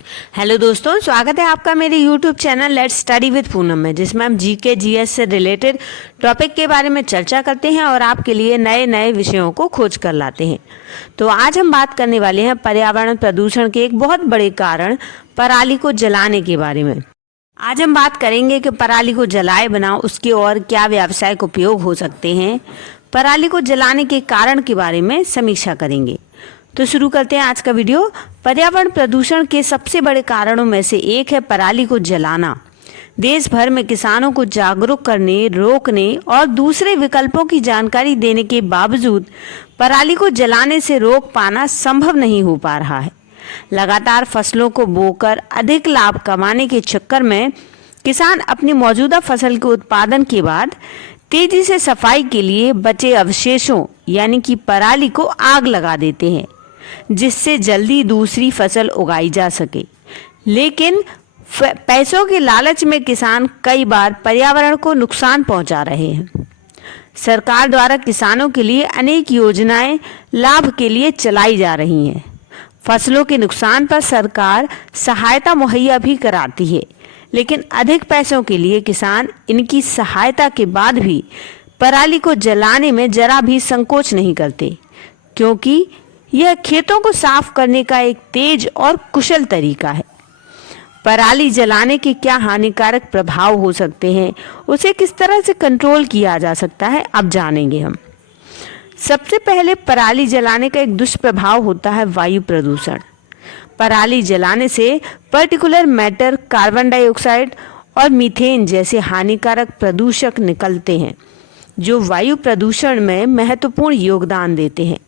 Hello दोस्तों, स्वागत है आपका मेरे YouTube channel let's study with Poonam में, जिसमें हम जीके जीएस से रिलेटेड टॉपिक के बारे में चर्चा करते हैं और आपके लिए नए नए विषयों को खोज कर लाते हैं। तो आज हम बात करने वाले हैं पर्यावरण प्रदूषण के एक बहुत बड़े कारण पराली को जलाने के बारे में। आज हम बात करेंगे कि पराली को जलाए बिना उसके और क्या व्यावसायिक उपयोग हो सकते हैं। पराली को जलाने के कारण के बारे में समीक्षा करेंगे। तो शुरू करते हैं आज का वीडियो। पर्यावरण प्रदूषण के सबसे बड़े कारणों में से एक है पराली को जलाना। देश भर में किसानों को जागरूक करने, रोकने और दूसरे विकल्पों की जानकारी देने के बावजूद पराली को जलाने से रोक पाना संभव नहीं हो पा रहा है। लगातार फसलों को बोकर अधिक लाभ कमाने के चक्कर में किसान अपनी मौजूदा फसल के उत्पादन के बाद तेजी से सफाई के लिए बचे अवशेषों यानी कि पराली को आग लगा देते हैं, जिससे जल्दी दूसरी फसल उगाई जा सके। लेकिन पैसों के लालच में किसान कई बार पर्यावरण को नुकसान पहुंचा रहे हैं। सरकार द्वारा किसानों के लिए अनेक योजनाएं लाभ के लिए चलाई जा रही हैं। फसलों के नुकसान पर सरकार सहायता मुहैया भी कराती है, लेकिन अधिक पैसों के लिए किसान इनकी सहायता के बाद भी पराली को जलाने में जरा भी संकोच नहीं करते, क्योंकि यह खेतों को साफ करने का एक तेज और कुशल तरीका है। पराली जलाने के क्या हानिकारक प्रभाव हो सकते हैं, उसे किस तरह से कंट्रोल किया जा सकता है, अब जानेंगे हम। सबसे पहले पराली जलाने का एक दुष्प्रभाव होता है वायु प्रदूषण। पराली जलाने से पर्टिकुलर मैटर, कार्बन डाइऑक्साइड और मीथेन जैसे हानिकारक प्रदूषक निकलते हैं, जो वायु प्रदूषण में महत्वपूर्ण योगदान देते हैं।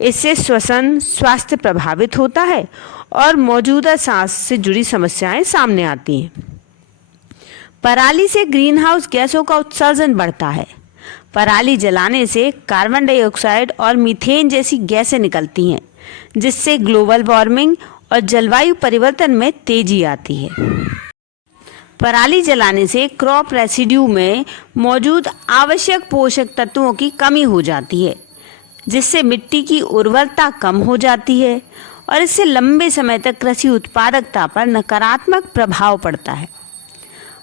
इससे श्वसन स्वास्थ्य प्रभावित होता है और मौजूदा सांस से जुड़ी समस्याएं सामने आती हैं। पराली से ग्रीन हाउस गैसों का उत्सर्जन बढ़ता है। पराली जलाने से कार्बन डाइऑक्साइड और मीथेन जैसी गैसें निकलती हैं, जिससे ग्लोबल वार्मिंग और जलवायु परिवर्तन में तेजी आती है। पराली जलाने से क्रॉप रेसिड्यू में मौजूद आवश्यक पोषक तत्वों की कमी हो जाती है, जिससे मिट्टी की उर्वरता कम हो जाती है और इससे लंबे समय तक कृषि उत्पादकता पर नकारात्मक प्रभाव पड़ता है।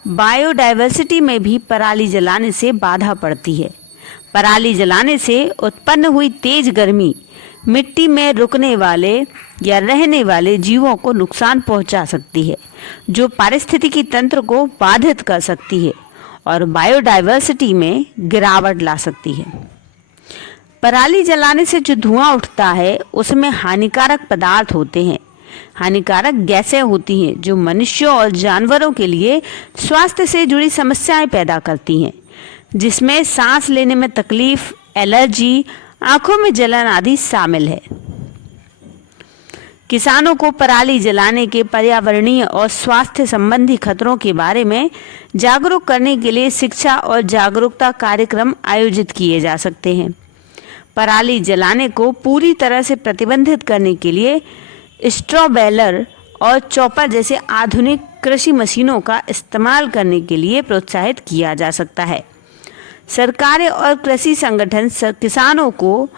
बायोडायवर्सिटी में भी पराली जलाने से बाधा पड़ती है। पराली जलाने से उत्पन्न हुई तेज गर्मी मिट्टी में रुकने वाले या रहने वाले जीवों को नुकसान पहुंचा सकती है, जो पारिस्थितिकी तंत्र को बाधित कर सकती है और बायोडायवर्सिटी में गिरावट ला सकती है। पराली जलाने से जो धुआं उठता है उसमें हानिकारक पदार्थ होते हैं, हानिकारक गैसें होती हैं, जो मनुष्यों और जानवरों के लिए स्वास्थ्य से जुड़ी समस्याएं पैदा करती हैं, जिसमें सांस लेने में तकलीफ, एलर्जी, आंखों में जलन आदि शामिल है। किसानों को पराली जलाने के पर्यावरणीय और स्वास्थ्य संबंधी खतरों के बारे में जागरूक करने के लिए शिक्षा और जागरूकता कार्यक्रम आयोजित किए जा सकते हैं। पराली जलाने को पूरी तरह से प्रतिबंधित करने के लिए स्ट्रॉ बेलर और चॉपर जैसे आधुनिक कृषि मशीनों का इस्तेमाल करने के लिए प्रोत्साहित किया जा सकता है। सरकारें और कृषि संगठन किसानों को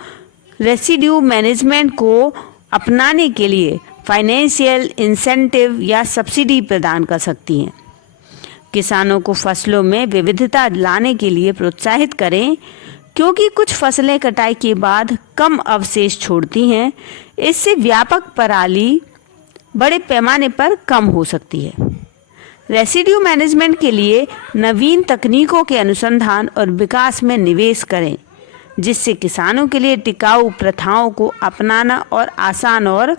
रेसिड्यू मैनेजमेंट को अपनाने के लिए फाइनेंशियल इंसेंटिव या सब्सिडी प्रदान कर सकती हैं। किसानों को फसलों में विविधता लाने के लिए प्रोत्साहित करें, क्योंकि कुछ फसलें कटाई के बाद कम अवशेष छोड़ती हैं। इससे व्यापक पराली बड़े पैमाने पर कम हो सकती है। रेसिड्यू मैनेजमेंट के लिए नवीन तकनीकों के अनुसंधान और विकास में निवेश करें, जिससे किसानों के लिए टिकाऊ प्रथाओं को अपनाना और आसान और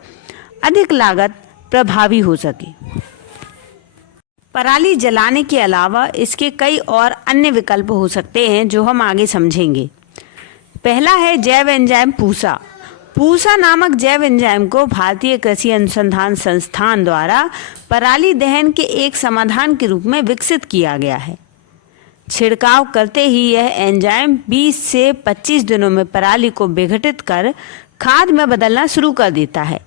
अधिक लागत प्रभावी हो सके। पराली जलाने के अलावा इसके कई और अन्य विकल्प हो सकते हैं, जो हम आगे समझेंगे। पहला है जैव एंजाइम पूसा। पूसा नामक जैव एंजाइम को भारतीय कृषि अनुसंधान संस्थान द्वारा पराली दहन के एक समाधान के रूप में विकसित किया गया है। छिड़काव करते ही यह एंजाइम 20 से 25 दिनों में पराली को विघटित कर खाद में बदलना शुरू कर देता है,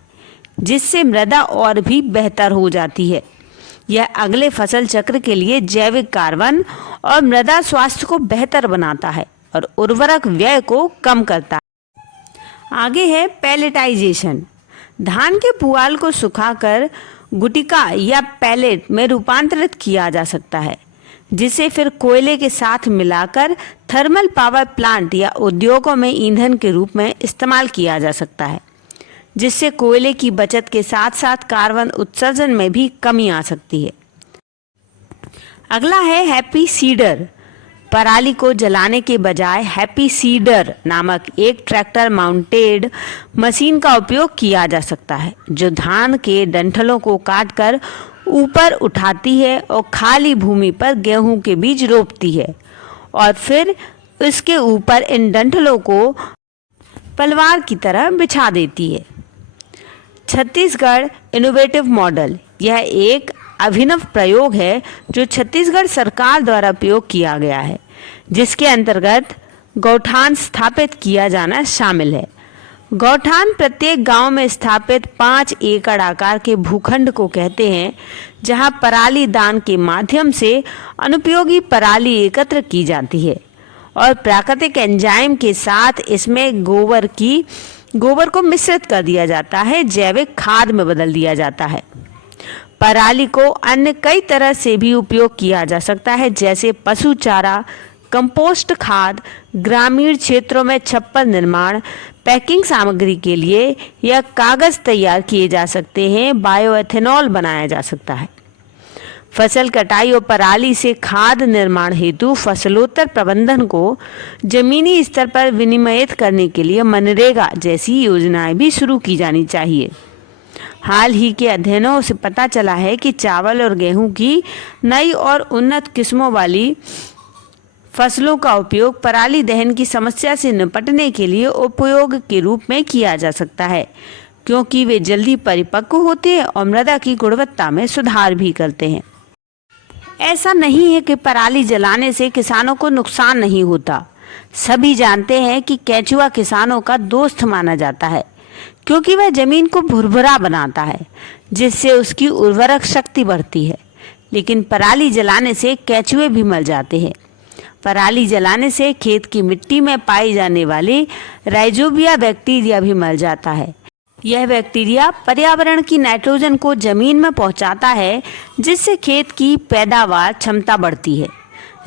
जिससे मृदा और भी बेहतर हो जाती है। यह अगले फसल चक्र के लिए जैविक कार्बन और मृदा स्वास्थ्य को बेहतर बनाता है और उर्वरक व्यय को कम करता है। आगे है पैलेटाइजेशन। धान के पुआल को सुखाकर गुटिका या पैलेट में रूपांतरित किया जा सकता है, जिसे फिर कोयले के साथ मिलाकर थर्मल पावर प्लांट या उद्योगों में ईंधन के रूप में इस्तेमाल किया जा सकता है, जिससे कोयले की बचत के साथ साथ कार्बन उत्सर्जन में भी कमी आ सकती है। अगला है हैप्पी सीडर। पराली को जलाने के बजाय हैप्पी सीडर नामक एक ट्रैक्टर माउंटेड मशीन का उपयोग किया जा सकता है, जो धान के डंठलों को काटकर ऊपर उठाती है और खाली भूमि पर गेहूं के बीज रोपती है और फिर इसके ऊपर इन डंठलों को पलवार की तरह बिछा देती है। Chhattisgarh innovative model. यह एक अभिनव प्रयोग है जो छत्तीसगढ़ सरकार द्वारा उपयोग किया गया है, जिसके अंतर्गत गौठान स्थापित किया जाना शामिल है। गौठान प्रत्येक गांव में स्थापित 5 एकड़ आकार के भूखंड को कहते हैं, जहां पराली दान के माध्यम से अनुपयोगी पराली एकत्र की जाती है और प्राकृतिक एंजाइम के साथ इसमें गोबर को मिश्रित कर दिया जाता है, जैविक खाद में बदल दिया जाता है। पराली को अन्य कई तरह से भी उपयोग किया जा सकता है, जैसे पशु चारा, कंपोस्ट खाद, ग्रामीण क्षेत्रों में छप्पर निर्माण, पैकिंग सामग्री के लिए या कागज तैयार किए जा सकते हैं। बायोएथेनॉल बनाया जा सकता है। फसल कटाई और पराली से खाद निर्माण हेतु फसलोत्तर प्रबंधन को जमीनी स्तर पर विनियमित करने के लिए मनरेगा जैसी योजनाएं भी शुरू की जानी चाहिए। हाल ही के अध्ययनों से पता चला है कि चावल और गेहूं की नई और उन्नत किस्मों वाली फसलों का उपयोग पराली दहन की समस्या से निपटने के लिए उपयोग के रूप में किया जा सकता है, क्योंकि वे जल्दी परिपक्व होते हैं और मृदा की गुणवत्ता में सुधार भी करते हैं। ऐसा नहीं है कि पराली जलाने से किसानों को नुकसान नहीं होता। सभी जानते हैं कि केंचुआ किसानों का दोस्त माना जाता है, क्योंकि वह जमीन को भुरभुरा बनाता है, जिससे उसकी उर्वरक शक्ति बढ़ती है। लेकिन पराली जलाने से केंचुए भी मर जाते हैं। पराली जलाने से खेत की मिट्टी में पाई जाने वाली राइजोबिया बैक्टीरिया भी मर जाता है। यह बैक्टीरिया पर्यावरण की नाइट्रोजन को जमीन में पहुंचाता है, जिससे खेत की पैदावार क्षमता बढ़ती है।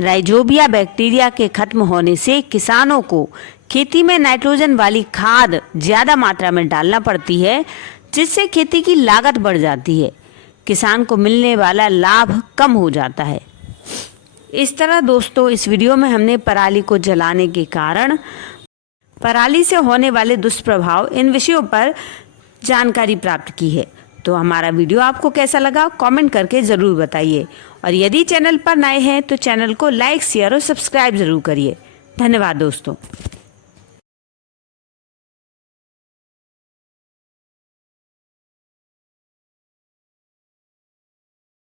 राइजोबिया बैक्टीरिया के खत्म होने से किसानों को खेती में नाइट्रोजन वाली खाद ज़्यादा मात्रा में डालना पड़ती है, जिससे खेती की लागत बढ़ जाती है। किसान को मिलने वाला लाभ कम हो जाता है। इस तरह दोस्तों, इस वीडियो में हमने पराली को जलाने के कारण, पराली से होने वाले दुष्प्रभाव, इन विषयों पर जानकारी प्राप्त की है। तो हमारा वीडियो आपको कैसा लगा कमेंट करके ज़रूर बताइए, और यदि चैनल पर नए हैं तो चैनल को लाइक, शेयर और सब्सक्राइब ज़रूर करिए। धन्यवाद दोस्तों।